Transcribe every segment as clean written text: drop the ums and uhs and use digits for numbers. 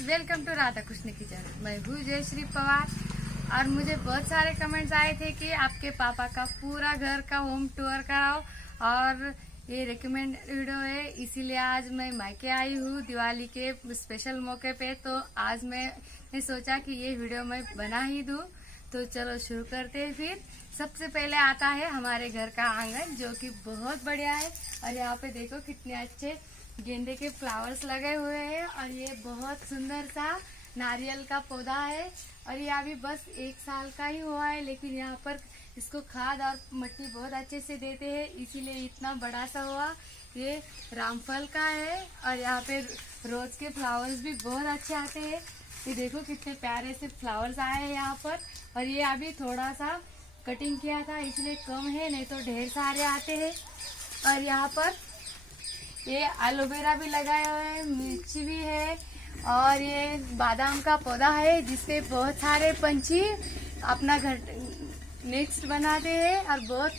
Welcome to Radha Krishna kitchen. मैं हूँ जयश्री पवार और मुझे बहुत सारे कमेंट्स आए थे कि आपके पापा का पूरा घर का होम टूर कराओ और ये रिकमेंड वीडियो है, इसीलिए आज मैं मायके आई हूँ दिवाली के स्पेशल मौके पे। तो आज मैंने सोचा कि ये वीडियो मैं बना ही दूँ। तो चलो शुरू करते हैं। फिर सबसे पहले आता है हमारे घर का आंगन, जो कि बहुत बढ़िया है। और यहाँ पे देखो कितने अच्छे गेंदे के फ्लावर्स लगे हुए हैं और ये बहुत सुंदर सा नारियल का पौधा है। और ये अभी बस 1 साल का ही हुआ है, लेकिन यहाँ पर इसको खाद और मिट्टी बहुत अच्छे से देते हैं, इसीलिए इतना बड़ा सा हुआ। ये रामफल का है और यहाँ पे रोज के फ्लावर्स भी बहुत अच्छे आते हैं। ये देखो कितने प्यारे से फ्लावर्स आए हैं यहाँ पर। और ये अभी थोड़ा सा कटिंग किया था इसलिए कम है, नहीं तो ढेर सारे आते हैं। और यहाँ पर ये एलोवेरा भी लगाए हुए हैं, मिर्ची भी है और ये बादाम का पौधा है जिससे बहुत सारे पंछी अपना घर नेक्स्ट बनाते हैं और बहुत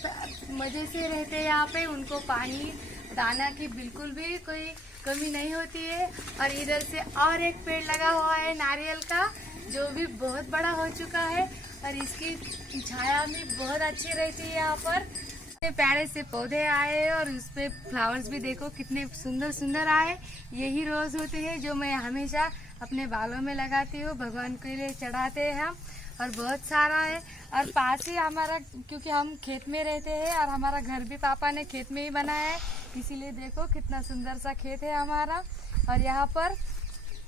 मजे से रहते हैं यहाँ पे। उनको पानी दाना की बिल्कुल भी कोई कमी नहीं होती है। और इधर से और एक पेड़ लगा हुआ है नारियल का, जो भी बहुत बड़ा हो चुका है और इसकी छाया भी बहुत अच्छी रहती है यहाँ पर। प्यारे से पौधे आए और उसपे फ्लावर्स भी देखो कितने सुंदर सुंदर आए। यही रोज होते हैं जो मैं हमेशा अपने बालों में लगाती हूँ, भगवान के लिए चढ़ाते हैं हम। और बहुत सारा है और पास ही हमारा, क्योंकि हम खेत में रहते हैं और हमारा घर भी पापा ने खेत में ही बनाया है, इसीलिए देखो कितना सुंदर सा खेत है हमारा। और यहाँ पर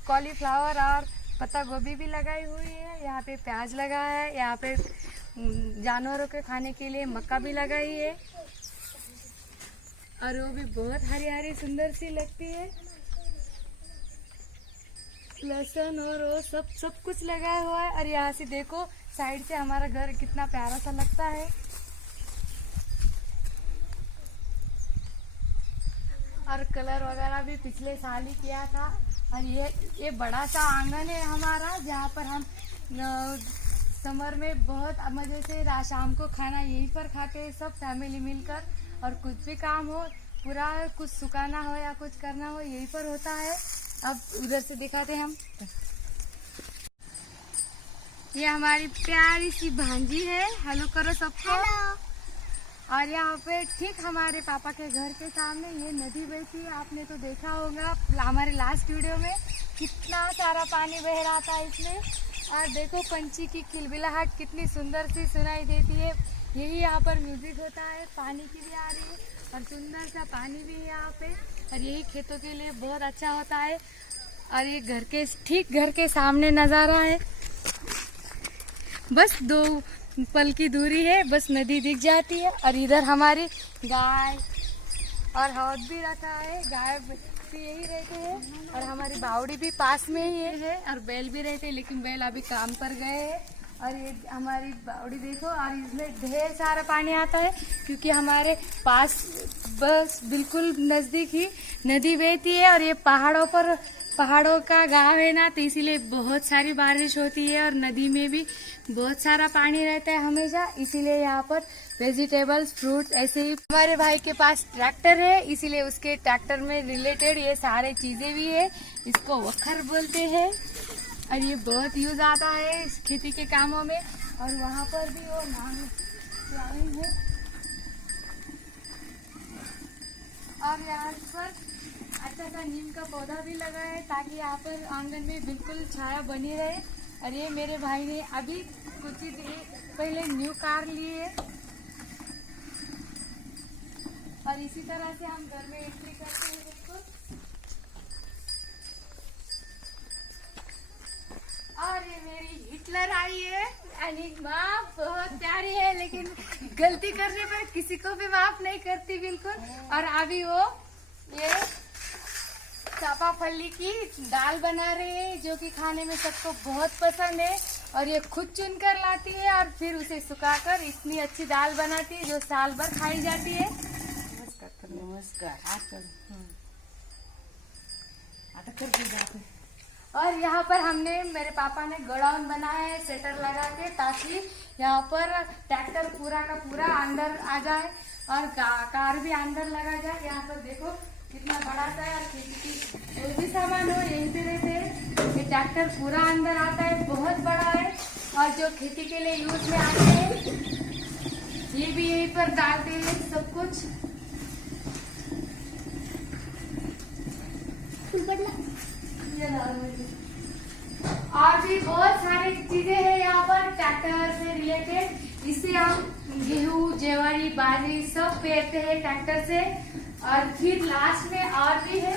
कॉलीफ्लावर और पत्ता गोभी भी लगाई हुई है, यहाँ पे प्याज लगा है, यहाँ पे जानवरों के खाने के लिए मक्का भी लगाई है और वो भी बहुत हरी हरी सुंदर सी लगती है। लहसुन और वो सब कुछ लगाया हुआ है। और यहाँ से देखो साइड से हमारा घर कितना प्यारा सा लगता है। और कलर वगैरह भी पिछले साल ही किया था। और ये बड़ा सा आंगन है हमारा, जहाँ पर हम समर में बहुत मजे से शाम को खाना यहीं पर खाते हैं सब फैमिली मिलकर। और कुछ भी काम हो, पूरा कुछ सुखाना हो या कुछ करना हो, यहीं पर होता है। अब उधर से दिखाते हैं हम। ये हमारी प्यारी सी भांजी है, हेलो करो सबको। और यहाँ पे ठीक हमारे पापा के घर के सामने ये नदी बहती है, आपने तो देखा होगा हमारे लास्ट वीडियो में कितना सारा पानी बह रहा था इसमें। और देखो पंछी की किलबिलाहट कितनी सुंदर सी सुनाई देती है। यही यहाँ पर म्यूजिक होता है, पानी की भी आ रही है और सुंदर सा पानी भी है यहाँ पे। और यही खेतों के लिए बहुत अच्छा होता है। और ये घर के ठीक घर के सामने नज़ारा है, बस 2 पल की दूरी है, बस नदी दिख जाती है। और इधर हमारी गाय और हौद भी रखा है, गाय यही रहते हैं। और हमारी बावड़ी भी पास में ही है और बैल भी रहते हैं, लेकिन बैल अभी काम पर गए हैं। और ये हमारी बावड़ी देखो, और इसमें ढेर सारा पानी आता है क्योंकि हमारे पास बस बिल्कुल नज़दीक ही नदी बहती है। और ये पहाड़ों का गांव है ना, तो इसीलिए बहुत सारी बारिश होती है और नदी में भी बहुत सारा पानी रहता है हमेशा, इसीलिए यहाँ पर वेजिटेबल्स फ्रूट्स ऐसे ही। हमारे भाई के पास ट्रैक्टर है, इसीलिए उसके ट्रैक्टर में रिलेटेड ये सारे चीजें भी है। इसको वखर बोलते हैं और ये बहुत यूज आता है इस खेती के कामों में। और वहाँ पर भी वो नाम है। और यहाँ पर अच्छा सा नीम का पौधा भी लगा है ताकि यहाँ पर आंगन में बिल्कुल छाया बनी रहे। और ये मेरे भाई ने अभी कुछ ही दिन पहले न्यू कार ली है। और इसी तरह से हम घर में एंट्री करते हैं। देखो, और ये मेरी हिटलर आई है, अनिग्मा बहुत प्यारी है, लेकिन गलती करने पर किसी को भी माफ नहीं करती बिल्कुल। और अभी वो ये चापा फली की दाल बना रही है, जो कि खाने में सबको बहुत पसंद है। और ये खुद चुन कर लाती है और फिर उसे सुखाकर इतनी अच्छी दाल बनाती है जो साल भर खाई जाती है। नमस्कार आता कर जाते। और यहाँ पर हमने, मेरे पापा ने गोडाउन बनाया है शटर लगा के, ताकि यहाँ पर ट्रैक्टर पूरा का पूरा अंदर आ जाए और कार भी अंदर लगा जाए। यहाँ पर देखो कितना बड़ा सा है और खेती की जो भी सामान हो यहीं पे रहते हैं। ये ट्रैक्टर पूरा अंदर आता है, बहुत बड़ा है और जो खेती के लिए यूज में आते हैं ये भी यहीं पर डालते हैं सब कुछ। और भी बहुत सारी चीजें हैं यहाँ पर ट्रैक्टर से रिलेटेड। इससे हम गेहूं, ज्वारी, बाजरी सब पेरते हैं ट्रैक्टर से। और फिर लास्ट में और भी है,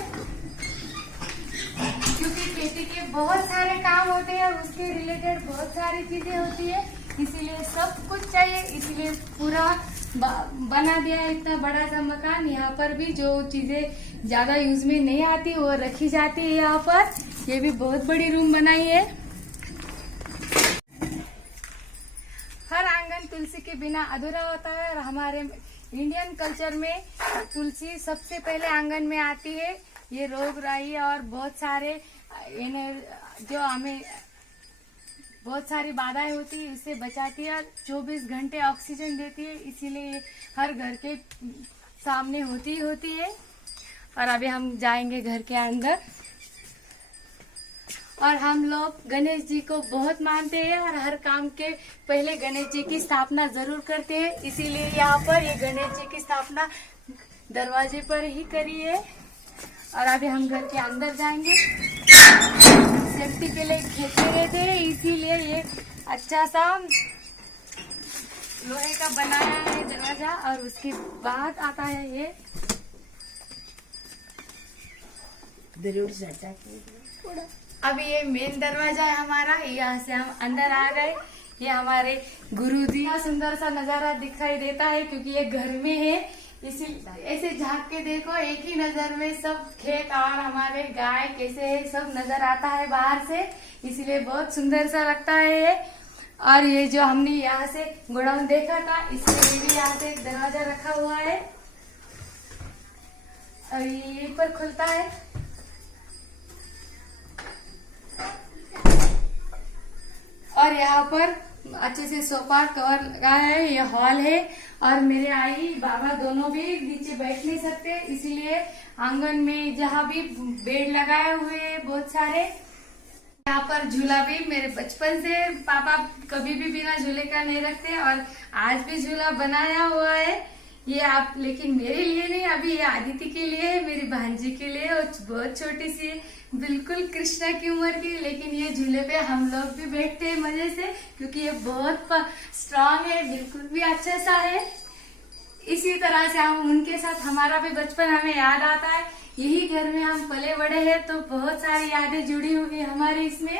क्योंकि खेती के बहुत सारे काम होते हैं और उसके रिलेटेड बहुत सारी चीजें होती है, इसीलिए सब कुछ चाहिए। इसीलिए पूरा बना दिया है इतना बड़ा सा मकान। यहाँ पर भी जो चीजें ज्यादा यूज में नहीं आती वो रखी जाती है यहाँ पर। ये भी बहुत बड़ी रूम बनाई है। हर आंगन तुलसी के बिना अधूरा होता है और हमारे इंडियन कल्चर में तुलसी सबसे पहले आंगन में आती है। ये रोग राई और बहुत सारे जो हमें बहुत सारी बाधाएं होती है इससे बचाती है। 24 घंटे ऑक्सीजन देती है, इसीलिए हर घर के सामने होती है। और अभी हम जाएंगे घर के अंदर। और हम लोग गणेश जी को बहुत मानते हैं और हर काम के पहले गणेश जी की स्थापना जरूर करते हैं, इसीलिए यहाँ पर ये गणेश जी की स्थापना दरवाजे पर ही करी है। और अभी हम घर के अंदर जाएंगे। सेफ्टी के लिए खेलते रहते हैं, इसीलिए ये अच्छा सा लोहे का बनाया है दरवाजा। और उसके बाद आता है ये अभी ये मेन दरवाजा है हमारा। यहाँ से हम अंदर आ गए। ये हमारे गुरुजी का सुंदर सा नजारा दिखाई देता है, क्योंकि ये घर में है। इसी ऐसे झांक के देखो, एक ही नजर में सब खेत और हमारे गाय कैसे है सब नजर आता है बाहर से, इसीलिए बहुत सुंदर सा लगता है ये। और ये जो हमने यहाँ से गोडाउन देखा था, इसलिए भी यहाँ से एक दरवाजा रखा हुआ है और ये पर खुलता है। और यहाँ पर अच्छे से सोफा कवर लगाया है। ये हॉल है और मेरे आई बाबा दोनों भी नीचे बैठ नहीं सकते, इसीलिए आंगन में जहाँ भी बेड लगाए हुए हैं बहुत सारे। यहाँ पर झूला भी मेरे बचपन से पापा कभी भी बिना झूले का नहीं रखते और आज भी झूला बनाया हुआ है। ये आप लेकिन मेरे लिए नहीं, अभी ये आदिति के लिए है, मेरी भांजी के लिए। और बहुत छोटी सी बिल्कुल कृष्णा की उम्र की, लेकिन ये झूले पे हम लोग भी बैठते हैं मजे से, क्योंकि ये बहुत स्ट्रांग है, बिल्कुल भी अच्छा सा है। इसी तरह से हम उनके साथ हमारा भी बचपन हमें याद आता है। यही घर में हम पले बड़े हैं, तो बहुत सारी यादें जुड़ी हुई हमारी इसमें।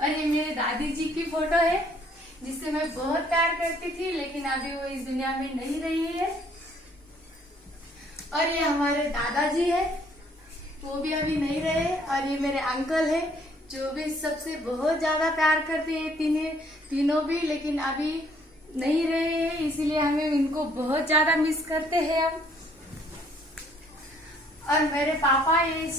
और ये मेरे दादी जी की फोटो है, जिससे मैं बहुत प्यार करती थी, लेकिन अभी वो इस दुनिया में नहीं रही है। और ये हमारे दादाजी है, वो भी अभी नहीं रहे। और ये मेरे अंकल है, जो भी सबसे बहुत ज्यादा प्यार करते हैं तीनों भी, लेकिन अभी नहीं रहे हैं, इसीलिए हमें इनको बहुत ज्यादा मिस करते हैं हम। और मेरे पापा ये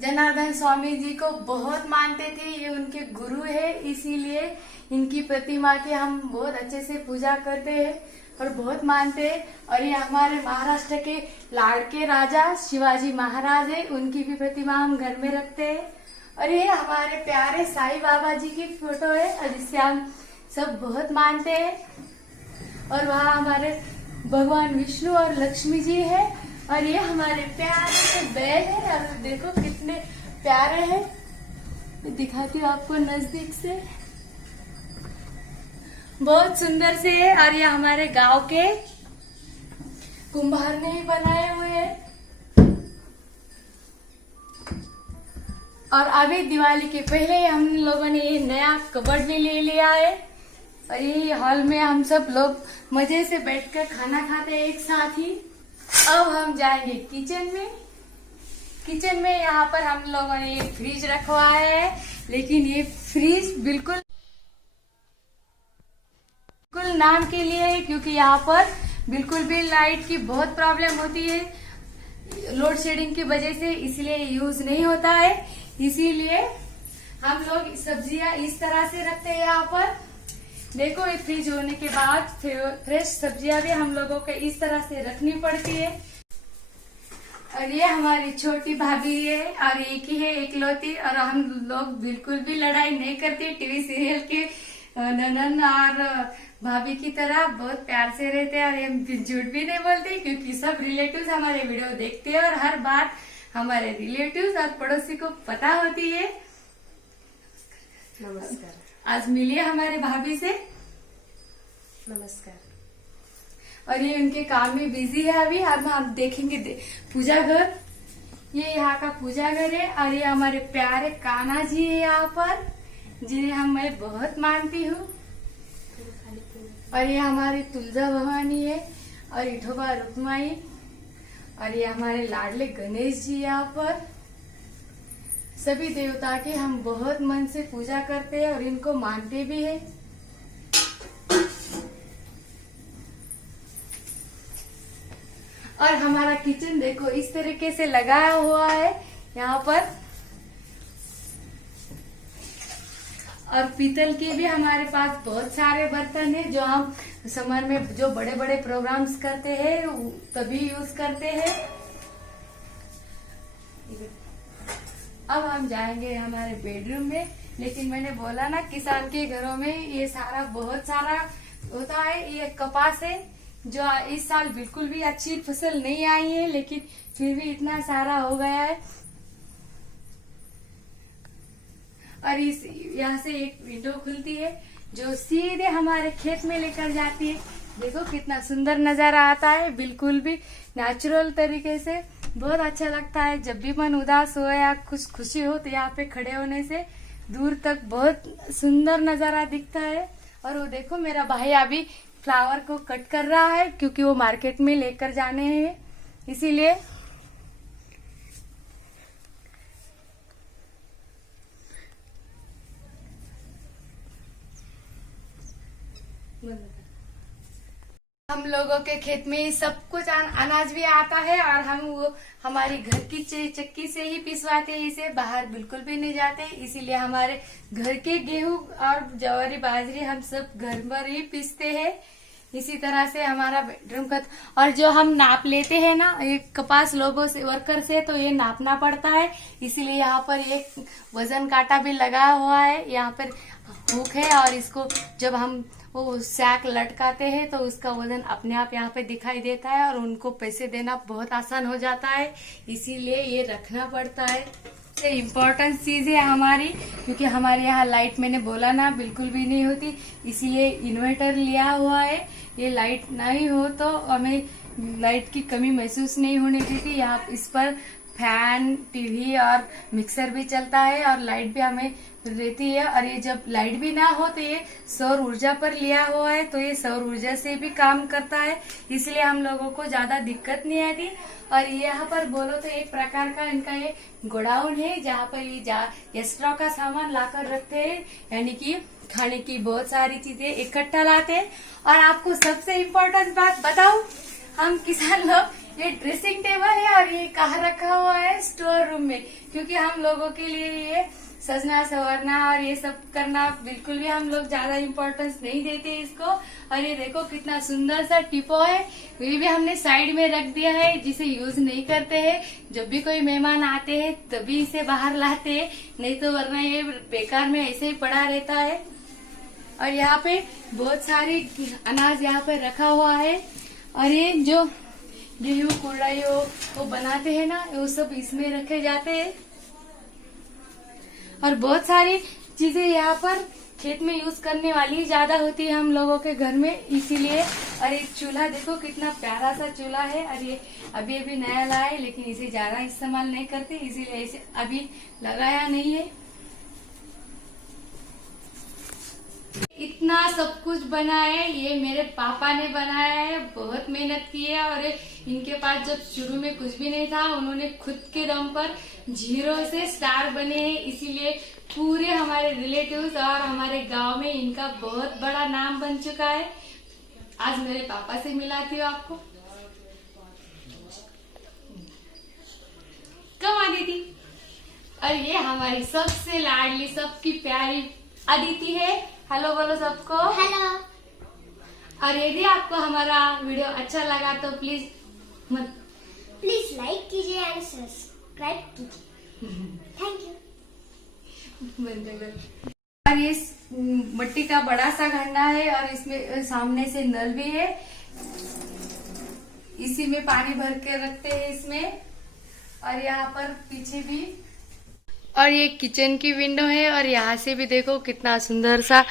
जनार्दन स्वामी जी को बहुत मानते थे, ये उनके गुरु है, इसीलिए इनकी प्रतिमा की हम बहुत अच्छे से पूजा करते हैं और बहुत मानते हैं। और ये हमारे महाराष्ट्र के लाड़के राजा शिवाजी महाराज है, उनकी भी प्रतिमा हम घर में रखते हैं। और ये हमारे प्यारे साईं बाबा जी की फोटो है, और जिससे हम सब बहुत मानते हैं। और वहाँ हमारे भगवान विष्णु और लक्ष्मी जी है। और ये हमारे प्यारे से बैल है, और देखो कितने प्यारे हैं। मैं दिखाती हूँ आपको नजदीक से, बहुत सुंदर से है। और ये हमारे गांव के कुम्हार ने ही बनाए हुए हैं। और अभी दिवाली के पहले हम लोगों ने ये नया कबर्ड भी ले लिया है। और ये हॉल में हम सब लोग मजे से बैठकर खाना खाते हैं एक साथ ही। अब हम जाएंगे किचन में। किचन में यहाँ पर हम लोगों ने ये फ्रिज रखवाया है, लेकिन ये फ्रिज बिल्कुल नाम के लिए है, क्योंकि यहाँ पर बिल्कुल भी लाइट की बहुत प्रॉब्लम होती है लोड शेडिंग की वजह से, इसलिए यूज नहीं होता है। इसीलिए हम लोग सब्जियां इस तरह से रखते हैं यहाँ पर। देखो ये फ्रिज होने के बाद फ्रेश सब्जियां भी हम लोगों को इस तरह से रखनी पड़ती है। और ये हमारी छोटी भाभी है और एक ही है इकलौती, और हम लोग बिल्कुल भी लड़ाई नहीं करते। टीवी सीरियल के ननन और भाभी की तरह बहुत प्यार से रहते हैं, और ये झूठ भी नहीं बोलते क्योंकि सब रिलेटिव्स हमारे वीडियो देखते हैं और हर बात हमारे रिलेटिव्स और पड़ोसी को पता होती है। नमस्कार। आज मिलिए हमारे भाभी से। नमस्कार। और ये उनके काम में बिजी है अभी। अब हम देखेंगे पूजा घर। ये यहाँ का पूजा घर है, और ये हमारे प्यारे कान्हा जी है यहाँ पर, जिन्हें मैं बहुत मानती हूँ। और ये हमारी तुलजा भवानी है, और इठोबा रुक्माई, और ये हमारे लाडले गणेश जी यहाँ पर। सभी देवता की हम बहुत मन से पूजा करते हैं और इनको मानते भी है। और हमारा किचन देखो इस तरीके से लगाया हुआ है यहाँ पर। और पीतल के भी हमारे पास बहुत सारे बर्तन हैं जो हम समर में जो बड़े बड़े प्रोग्राम्स करते हैं तभी यूज करते हैं। अब हम जाएंगे हमारे बेडरूम में, लेकिन मैंने बोला ना किसान के घरों में ये सारा बहुत सारा होता है। ये कपास है जो इस साल बिल्कुल भी अच्छी फसल नहीं आई है, लेकिन फिर भी इतना सारा हो गया है। और इस यहाँ से एक विंडो खुलती है जो सीधे हमारे खेत में लेकर जाती है। देखो कितना सुंदर नजारा आता है, बिल्कुल भी नेचुरल तरीके से। बहुत अच्छा लगता है जब भी मन उदास हो या कुछ खुशी हो तो यहाँ पे खड़े होने से दूर तक बहुत सुंदर नजारा दिखता है। और वो देखो मेरा भाई अभी फ्लावर को कट कर रहा है क्योंकि वो मार्केट में लेकर जाने हैं, इसीलिए। हम लोगों के खेत में सब कुछ अनाज भी आता है, और हम वो हमारी घर की चक्की से ही पिसवाते हैं, इसे बाहर बिल्कुल भी नहीं जाते। इसीलिए हमारे घर के गेहूं और ज्वारी बाजरी हम सब घर पर ही पीसते हैं। इसी तरह से हमारा बेडरूम का। और जो हम नाप लेते हैं ना ये कपास लोगों से वर्कर से, तो ये नापना पड़ता है, इसीलिए यहाँ पर एक वजन कांटा भी लगा हुआ है। यहाँ पर हुक है, और इसको जब हम वो सैक लटकाते हैं तो उसका वजन अपने आप यहाँ पे दिखाई देता है, और उनको पैसे देना बहुत आसान हो जाता है, इसीलिए ये रखना पड़ता है। ये इम्पोर्टेंट चीज है हमारी, क्योंकि हमारे यहाँ लाइट मैंने बोला ना बिल्कुल भी नहीं होती, इसीलिए इन्वर्टर लिया हुआ है। ये लाइट नहीं हो तो हमें लाइट की कमी महसूस नहीं होने देती। यहाँ इस पर फैन, टीवी और मिक्सर भी चलता है, और लाइट भी हमें रहती है। और ये जब लाइट भी ना हो तो ये सौर ऊर्जा पर लिया हुआ है, तो ये सौर ऊर्जा से भी काम करता है, इसलिए हम लोगों को ज्यादा दिक्कत नहीं आती। और यहाँ पर बोलो तो एक प्रकार का इनका ये गोडाउन है, जहाँ पर ये एक्स्ट्रा का सामान लाकर रखते हैं, यानी कि खाने की बहुत सारी चीजें इकट्ठा लाते हैं। और आपको सबसे इम्पोर्टेंट बात बताऊं, हम किसान लोग ये ड्रेसिंग टेबल है और ये कहाँ रखा हुआ है, स्टोर रूम में, क्योंकि हम लोगों के लिए ये सजना संवरना और ये सब करना बिल्कुल भी हम लोग ज्यादा इम्पोर्टेंस नहीं देते इसको। और ये देखो कितना सुंदर सा टिपो है, ये भी हमने साइड में रख दिया है, जिसे यूज नहीं करते हैं। जब भी कोई मेहमान आते हैं तभी इसे बाहर लाते हैं, नहीं तो वरना ये बेकार में ऐसे ही पड़ा रहता है। और यहाँ पे बहुत सारी अनाज यहाँ पे रखा हुआ है, और ये जो गेहूं कुड़ाई वो बनाते हैं ना, वो सब इसमें रखे जाते हैं। और बहुत सारी चीजें यहाँ पर खेत में यूज करने वाली ज्यादा होती है हम लोगों के घर में, इसीलिए। और एक चूल्हा देखो कितना प्यारा सा चूल्हा है, और ये अभी अभी नया लाया है, लेकिन इसे ज्यादा इस्तेमाल नहीं करते, इसीलिए इसे अभी लगाया नहीं है। इतना सब कुछ बना है ये मेरे पापा ने बनाया है, बहुत मेहनत की है। और इनके पास जब शुरू में कुछ भी नहीं था, उन्होंने खुद के दम पर 0 से स्टार बने हैं, इसीलिए पूरे हमारे रिलेटिव्स और हमारे गांव में इनका बहुत बड़ा नाम बन चुका है। आज मेरे पापा से मिलाती हूँ आपको। कम अदिति। और ये हमारी सबसे लाडली सबकी प्यारी अदिति है। हेलो बोलो सबको। हेलो। और यदि आपको हमारा वीडियो अच्छा लगा तो प्लीज लाइक कीजिए एंड सब्सक्राइब कीजिए। Thank you. और ये मिट्टी का बड़ा सा घंटा है और इसमें सामने से नल भी है, इसी में पानी भर के रखते हैं इसमें। और यहाँ पर पीछे भी, और ये किचन की विंडो है और यहाँ से भी देखो कितना सुंदर सा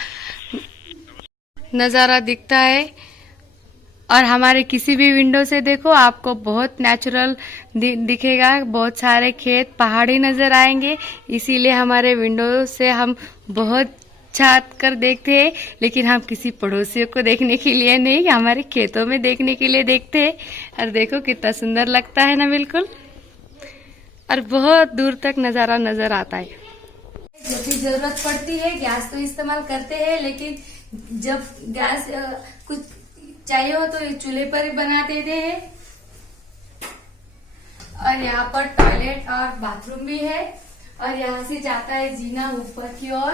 नजारा दिखता है। और हमारे किसी भी विंडो से देखो आपको बहुत नेचुरल दिखेगा, बहुत सारे खेत पहाड़ी नजर आएंगे, इसीलिए हमारे विंडो से हम बहुत छात कर देखते हैं। लेकिन हम किसी पड़ोसियों को देखने के लिए नहीं, हमारे खेतों में देखने के लिए देखते हैं। और देखो कितना सुंदर लगता है ना, बिल्कुल। और बहुत दूर तक नजारा नजर आता है। जब भी जरूरत पड़ती है गैस तो इस्तेमाल करते हैं, लेकिन जब गैस कुछ चाहिए हो तो ये चूल्हे पर ही बना देते हैं। और यहाँ पर टॉयलेट और बाथरूम भी है और यहाँ से जाता है जीना ऊपर की ओर।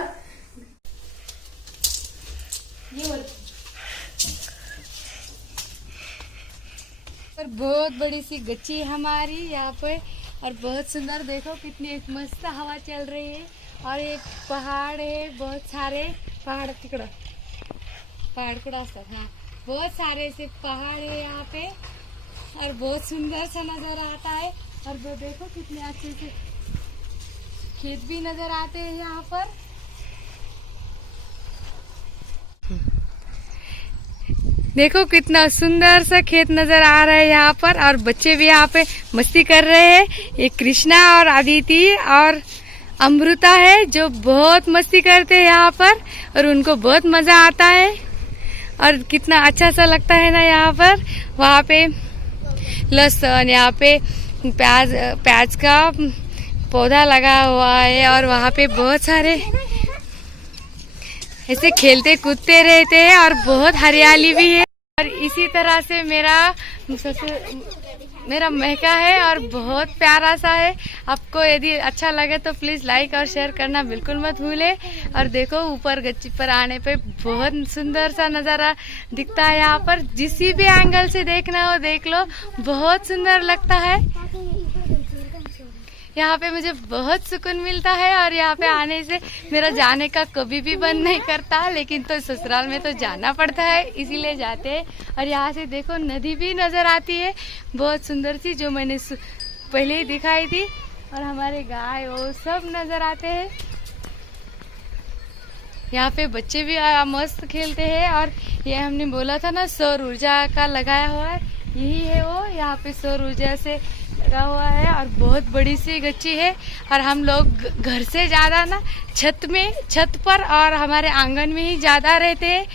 और बहुत बड़ी सी गच्ची है हमारी यहाँ पे, और बहुत सुंदर देखो कितनी एक मस्त हवा चल रही है। और एक पहाड़ है, बहुत सारे पहाड़ तिकड़ा पहाड़ कुड़ा सब, हाँ बहुत सारे से पहाड़ है यहाँ पे और बहुत सुंदर सा नजर आता है। और वो देखो कितने अच्छे से खेत भी नजर आते हैं यहाँ पर। देखो कितना सुंदर सा खेत नजर आ रहा है यहाँ पर, और बच्चे भी यहाँ पे मस्ती कर रहे हैं। ये कृष्णा और आदिति और अमृता है जो बहुत मस्ती करते हैं यहाँ पर, और उनको बहुत मजा आता है। और कितना अच्छा सा लगता है ना यहाँ पर। वहाँ पे लहसुन, यहाँ पे प्याज का पौधा लगा हुआ है, और वहाँ पे बहुत सारे ऐसे खेलते कूदते रहते हैं और बहुत हरियाली भी है। और इसी तरह से मेरा महका है और बहुत प्यारा सा है। आपको यदि अच्छा लगे तो प्लीज लाइक और शेयर करना बिल्कुल मत भूले। और देखो ऊपर गच्ची पर आने पे बहुत सुंदर सा नजारा दिखता है यहाँ पर, जिस भी एंगल से देखना हो देख लो, बहुत सुंदर लगता है। यहाँ पे मुझे बहुत सुकून मिलता है और यहाँ पे आने से मेरा जाने का कभी भी मन नहीं करता, लेकिन तो ससुराल में तो जाना पड़ता है इसीलिए जाते हैं। और यहाँ से देखो नदी भी नजर आती है बहुत सुंदर सी, जो मैंने पहले ही दिखाई थी। और हमारे गाय वो सब नजर आते हैं। यहाँ पे बच्चे भी मस्त खेलते हैं। और ये हमने बोला था ना सौर ऊर्जा का लगाया हुआ है, यही है वो। यहाँ पे सौर ऊर्जा से लगा हुआ है और बहुत बड़ी सी गच्ची है। और हम लोग घर से ज्यादा ना छत पर और हमारे आंगन में ही ज्यादा रहते हैं।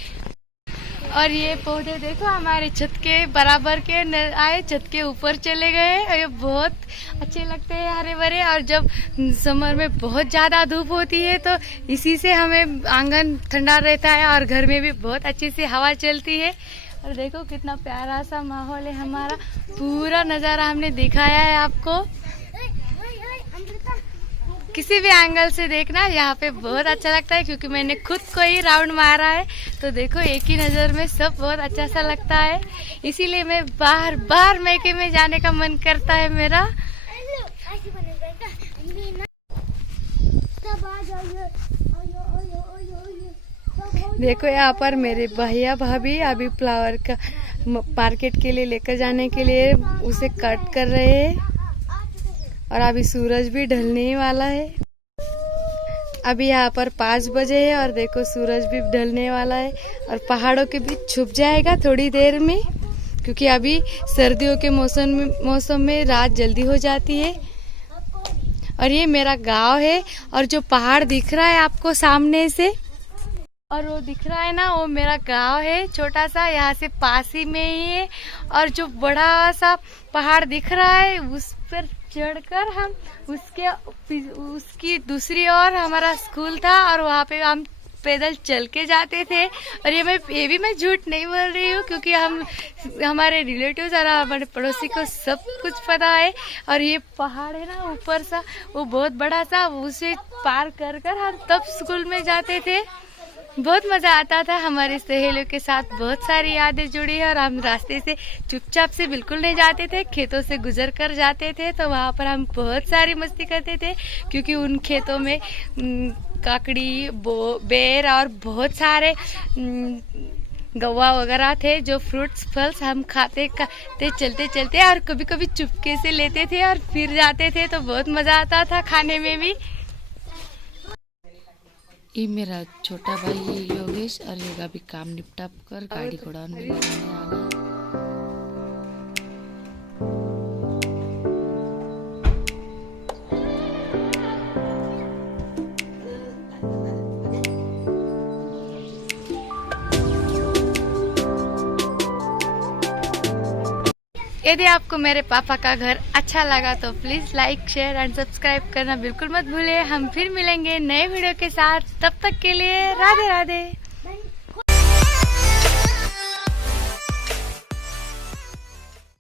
और ये पौधे देखो हमारे छत के बराबर के आए, छत के ऊपर चले गए और ये बहुत अच्छे लगते हैं हरे भरे। और जब समर में बहुत ज्यादा धूप होती है तो इसी से हमें आंगन ठंडा रहता है और घर में भी बहुत अच्छी सी हवा चलती है। और देखो कितना प्यारा सा माहौल है हमारा, पूरा नजारा हमने दिखाया है आपको। किसी भी एंगल से देखना यहाँ पे बहुत अच्छा लगता है, क्योंकि मैंने खुद को ही राउंड मारा है तो देखो एक ही नजर में सब बहुत अच्छा सा लगता है। इसीलिए मैं बार बार मैके में जाने का मन करता है मेरा। देखो यहाँ पर मेरे भैया भाभी अभी फ्लावर का मार्केट के लिए लेकर जाने के लिए उसे कट कर रहे हैं। और अभी सूरज भी ढलने वाला है। अभी यहाँ पर 5 बजे है और देखो सूरज भी ढलने वाला है और पहाड़ों के बीच छुप जाएगा थोड़ी देर में, क्योंकि अभी सर्दियों के मौसम में रात जल्दी हो जाती है। और ये मेरा गांव है और जो पहाड़ दिख रहा है आपको सामने से, और वो दिख रहा है ना, वो मेरा गांव है छोटा सा, यहाँ से पास ही में ही है। और जो बड़ा सा पहाड़ दिख रहा है उस पर चढ़कर हम उसकी दूसरी ओर हमारा स्कूल था और वहाँ पे हम पैदल चल के जाते थे। और ये भी मैं झूठ नहीं बोल रही हूँ, क्योंकि हमारे रिलेटिव्स और हमारे पड़ोसी को सब कुछ पता है। और ये पहाड़ है ना ऊपर सा, वो बहुत बड़ा सा, उसे पार कर हम तब स्कूल में जाते थे। बहुत मजा आता था। हमारे सहेलियों के साथ बहुत सारी यादें जुड़ी है और हम रास्ते से चुपचाप से बिल्कुल नहीं जाते थे, खेतों से गुजर कर जाते थे। तो वहाँ पर हम बहुत सारी मस्ती करते थे, क्योंकि उन खेतों में काकड़ी, बेर और बहुत सारे गौवा वगैरह थे, जो फ्रूट्स फल्स हम खाते चलते चलते और कभी कभी चुपके से लेते थे और फिर जाते थे। तो बहुत मजा आता था खाने में भी। ये मेरा छोटा भाई योगेश और ये अभी काम निपटा कर गाड़ी गोडाउन में लगाने आ गया। यदि आपको मेरे पापा का घर अच्छा लगा तो please like, share and subscribe करना बिल्कुल मत भूलिए। हम फिर मिलेंगे नए वीडियो के साथ, तब तक के लिए राधे राधे।